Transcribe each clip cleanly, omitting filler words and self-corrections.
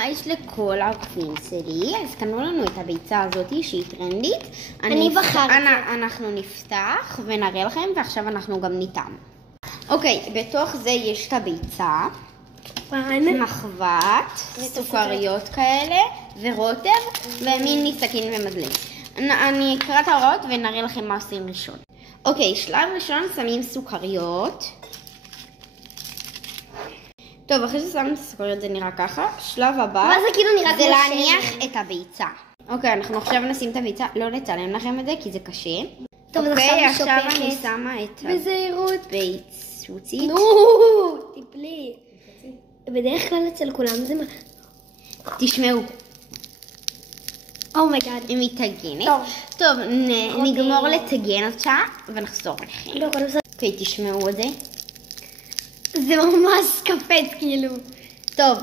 יש לכל העוקבים שלי, אז קנו לנו את הביצה הזאת שהיא טרנדית. אני בחרתי. אנחנו נפתח ונראה לכם, ועכשיו אנחנו גם ניתן. אוקיי, בתוך זה יש את הביצה, מחבת, סוכריות כאלה, ורוטב, ומין סכין ומדלן. אני אקרא את ההוראות ונראה לכם מה עושים ראשון. אוקיי, שלב ראשון שמים סוכריות. טוב, אחרי ששמנו את הסוכריות זה נראה ככה. שלב הבא מה זה כאילו נראה זה כמו להניח שמן? את הביצה. אוקיי, אנחנו עכשיו נשים את הביצה, לא לצלם לכם את זה כי זה קשה. טוב, אז אוקיי, עכשיו עכשיו אני אני שופכת. שמה את בזהירות. הביצוצית. נו, תיפלי. בדרך כלל אצל כולם זה מה... תשמעו, אומייגאד. היא מתגנת. טוב. טוב, נגמור לטגן אותה ונחזור אליכם. לא, כל הזמן. אוקיי, תשמעו את זה. זה ממש קפץ כאילו. טוב,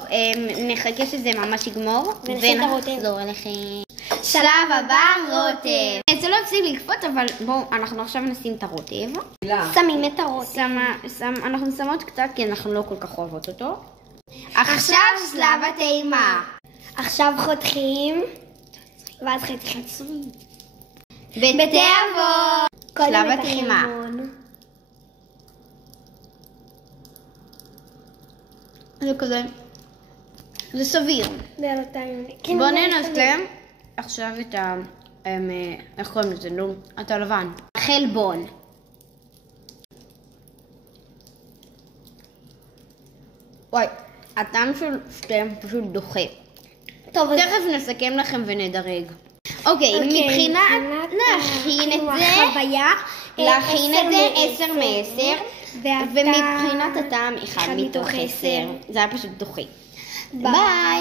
נחכה שזה ממש יגמור ונשים את הרוטב. ונחזור אליכם. שלב הבא, רוטב. זה לא הפסיק לקפוץ, אבל בואו, אנחנו עכשיו נשים את הרוטב. שמים את הרוטב. אנחנו שמות קצת כי אנחנו לא כל כך אוהבות אותו. עכשיו שלב הטעימה. עכשיו חותכים. ואז חצי. בתי אבות. קודם שלב את הטעימה. החלבון. זה כזה, זה סביר. זה על אותה יוני. בואו ננסה עכשיו את ה... איך קוראים לזה? נו, את הלבן. חלבון. וואי, הטעם של שתיהם פשוט דוחה. טוב, אז... תכף נסכם לכם ונדרג. אוקיי, מבחינת להכין את זה, להכין את זה 10 מ-10, ומבחינת הטעם 1 מתוך 10. זה היה פשוט דוחה. ביי!